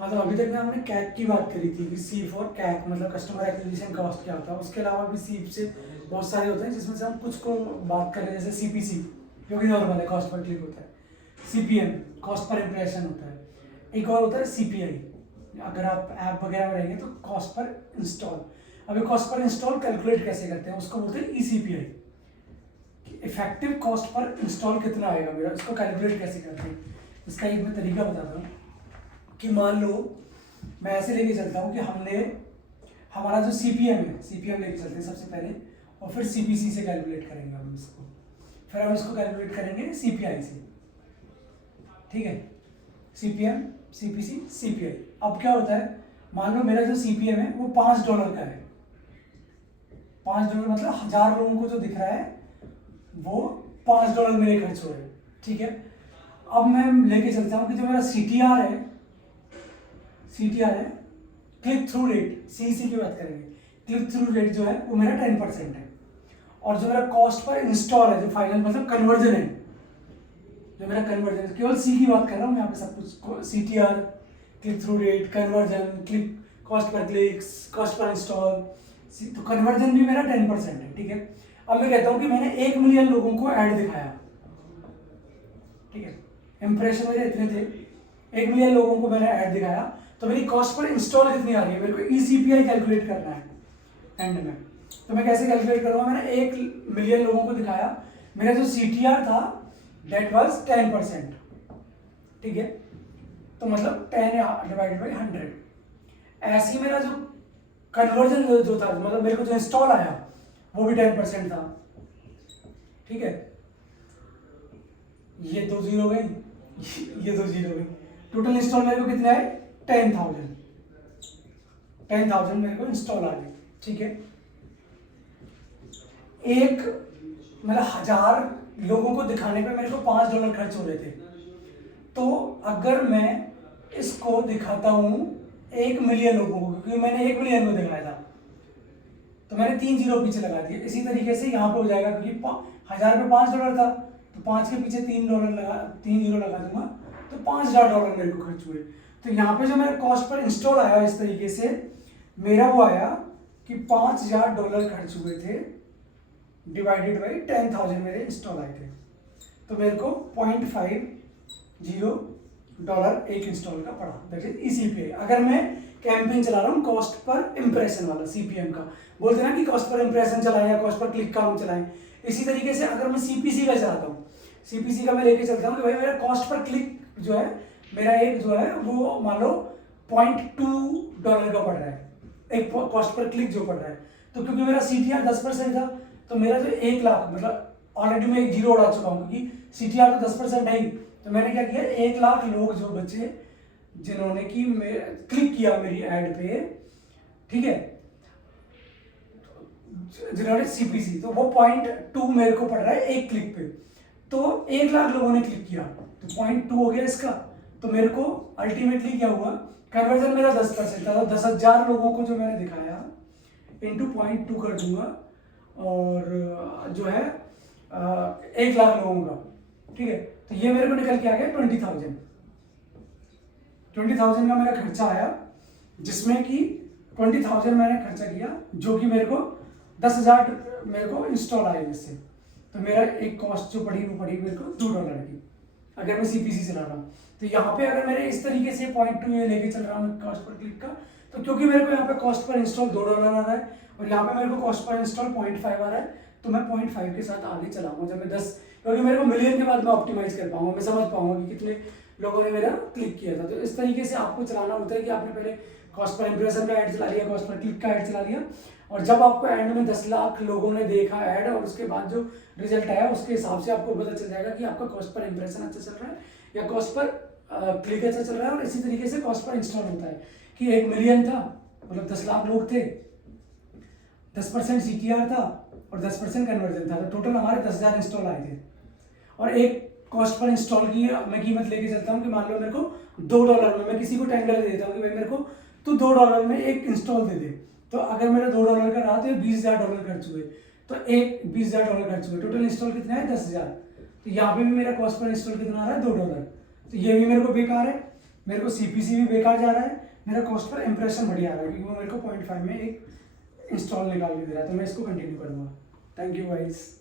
हाँ, तो अभी तक में हमने कैक की बात करी थी कि सी फॉर कैक मतलब कस्टमर एक्विजिशन कॉस्ट क्या होता है। उसके अलावा भी सी से बहुत सारे होते हैं जिसमें से हम कुछ को बात करें, जैसे सीपीसी जो कि नॉर्मल है, कॉस्ट पर क्लिक होता है। सीपीएम कॉस्ट पर इम्प्रेशन होता है। एक और होता है सीपीआई, अगर आप ऐप वगैरह में रहेंगे तो कॉस्ट पर इंस्टॉल। अभी कॉस्ट पर इंस्टॉल कैलकुलेट कैसे करते हैं उसको बोलते हैं ईसीपीआई। इफेक्टिव कॉस्ट पर इंस्टॉल कितना आएगा मेरा, उसको कैलकुलेट कैसे करते हैं। इसका एक मैं तरीका बताता हूँ कि मान लो मैं ऐसे लेके चलता हूँ कि हमने हमारा जो सीपीएम है, सीपीएम लेके चलते हैं सबसे पहले, और फिर सीपीसी से कैलकुलेट करेंगे हम इसको, फिर हम इसको कैलकुलेट करेंगे सीपीआई से। ठीक है, सीपीएम, सीपीसी, सीपीआई। अब क्या होता है, मान लो मेरा जो सीपीएम है वो $5 का है। $5 मतलब 1000 लोगों को जो दिख रहा है वो $5 मेरे खर्च हो रहे हैं। ठीक है, अब मैं लेके चलता हूँ कि जो मेरा सीटीआर है, सीटीआर है क्लिक थ्रू रेट, सीसी की बात करेंगे। क्लिक थ्रू रेट जो है वो मेरा 10% है। और जो मेरा कॉस्ट पर इंस्टॉल है, जो फाइनल मतलब कन्वर्जन है, जो मेरा कन्वर्जन है, केवल सी की बात कर रहा हूँ मैं यहाँ पे, सब कुछ CTR, click through rate, conversion, click, cost per clicks, cost per install, तो कन्वर्जन भी मेरा 10% है। ठीक है, अब मैं कहता हूँ कि मैंने 1 मिलियन लोगों को ऐड दिखाया। ठीक है, इंप्रेशन मेरे इतने थे, 1 मिलियन लोगों को मैंने ऐड दिखाया, तो मेरी कॉस्ट पर इंस्टॉल कितनी आ रही है, मेरे को ईसीपीआई कैलकुलेट करना है एंड में। तो मैं कैसे कैलकुलेट करूँगा, मैंने 1 मिलियन लोगों को दिखाया, मेरा जो सीटीआर था दैट वाज 10%। ठीक है, तो मतलब 10 डिवाइडेड बाई 100। ऐसे ही मेरा जो कन्वर्जन जो था, मतलब मेरे को जो इंस्टॉल आया वो भी 10% था। ठीक है, ये 2 जीरो गई, ये 2 जीरो गई, टोटल इंस्टॉल मेरे को कितने आए, 10,000। 10,000 मेरे को इंस्टॉल आ गए। ठीक है, एक मतलब 1000 लोगों को दिखाने पे मेरे को $5 खर्च हो रहे थे। तो अगर मैं इसको दिखाता हूँ 1 मिलियन लोगों को, क्योंकि मैंने 1 मिलियन को दिखाया था, तो मैंने 3 जीरो पीछे लगा दिए। इसी तरीके से यहाँ पे हो जाएगा, क्योंकि 1000 पे $5 था, तो 5 के पीछे $3 लगा, 3 जीरो लगा दूंगा, तो $5000 मेरे को खर्च हुए। तो यहाँ पे जो मेरा कॉस्ट पर इंस्टॉल आया इस तरीके से, मेरा वो आया कि $5000 खर्च हुए थे डिवाइडेड बाई 10,000 मेरे इंस्टॉल आए थे। तो मेरे को $0.50 एक इंस्टॉल का पड़ा, दैट इज ईसीपीआई। अगर मैं कैंपेन चला रहा हूँ कॉस्ट पर इंप्रेशन वाला, सीपीएम का बोलते हैं ना कि कॉस्ट पर इंप्रेशन चलाएं या कॉस्ट पर क्लिक काउंट चलाएं, इसी तरीके से अगर मैं सीपीसी का चलाता हूँ, सीपीसी का मैं लेके चलता हूँ कि भाई मेरा कॉस्ट पर क्लिक जो है, मेरा एक जो है वो मान लो $0.2 का पड़ रहा है, एक कॉस्ट पर क्लिक जो पड़ रहा है। तो क्योंकि मेरा सीटीआर 10% था, तो मेरा जो 1 लाख, मतलब ऑलरेडी मैं एक जीरो उड़ा चुका हूँ क्योंकि सीटीआर तो 10% है ही। तो मैंने क्या किया, 1 लाख लोग जो बचे जिन्होंने कि क्लिक किया मेरी ऐड पे, ठीक है, जिन्होंने सीपीसी, तो वो 0.2 मेरे को पड़ रहा है एक क्लिक पे। तो 1 लाख लोगों ने क्लिक किया, तो 0.2 हो गया इसका। तो मेरे को अल्टीमेटली क्या हुआ, कन्वर्जन मेरा 10% था, तो 10,000 लोगों को जो मैंने दिखाया इंटू 0.2 कर दूंगा, और जो है 1 लाख लोगों का। ठीक है, तो ये मेरे को निकल के आ गया 20,000। 20,000 का मेरा खर्चा आया, जिसमें कि 20,000 मैंने खर्चा किया, जो कि मेरे को 10,000 मेरे को इंस्टॉल आए जिससे। तो मेरा एक कॉस्ट जो पड़ी वो पड़ी मेरे को $2 की, अगर मैं सीपीसी चला रहा हूँ। तो यहाँ पे अगर मैंने इस तरीके से 0.2 ये लेके चल रहा हूँ कॉस्ट पर क्लिक का, तो क्योंकि मेरे को यहाँ पे कॉस्ट पर इंस्टॉल $2 आ रहा है और यहाँ पे मेरे को कॉस्ट पर इंस्टॉल 0.5 आ रहा है, तो मैं 0.5 के साथ आगे चलाऊंगा जब मैं 10, क्योंकि मेरे को मिलियन के बाद मैं ऑप्टिमाइज कर पाऊंगा, मैं समझ पाऊंगा कि कितने लोगों ने मेरा क्लिक किया था। तो इस तरीके से आपको चलाना होता है कि आपने पहले कॉस्ट पर इंप्रेशन का ऐड चला लिया, कॉस्ट पर क्लिक का ऐड चला लिया, और जब आपको एंड में 10 लाख लोगों ने देखा ऐड और उसके बाद जो रिजल्ट आया उसके हिसाब से आपको पता चल जाएगा कि आपका कॉस्ट पर इंप्रेशन अच्छा चल रहा है या कॉस्ट पर क्लिक अच्छा चल रहा है। और इसी तरीके से कॉस्ट पर इंस्टॉल होता है कि 1 मिलियन था, मतलब 10 लाख लोग थे, 10% सीटीआर था और 10% कन्वर्जन था, तो टोटल हमारे 10,000 इंस्टॉल आए थे। और एक कॉस्ट पर इंस्टॉल की मैं कीमत लेके चलता हूँ कि मान लो मेरे को $2 में, मैं किसी को $10 दे देता हूँ कि भाई मेरे को तू $2 में एक इंस्टॉल दे दे। तो अगर मेरा $2 का रहा तो $20,000 खर्च हुए, तो एक $20,000 खर्च हुए, टोटल इंस्टॉल कितना है 10,000। तो यहाँ पे भी मेरा कॉस्ट पर इंस्टॉल कितना आ रहा है $2। तो ये भी मेरे को बेकार है, मेरे को CPC भी बेकार जा रहा है, मेरा कॉस्ट पर इंप्रेशन बढ़िया आ रहा है क्योंकि वो मेरे को 0.5 में एक इंस्टॉल निकाल के दे रहा है, तो मैं इसको कंटिन्यू करूँगा। Thank you guys.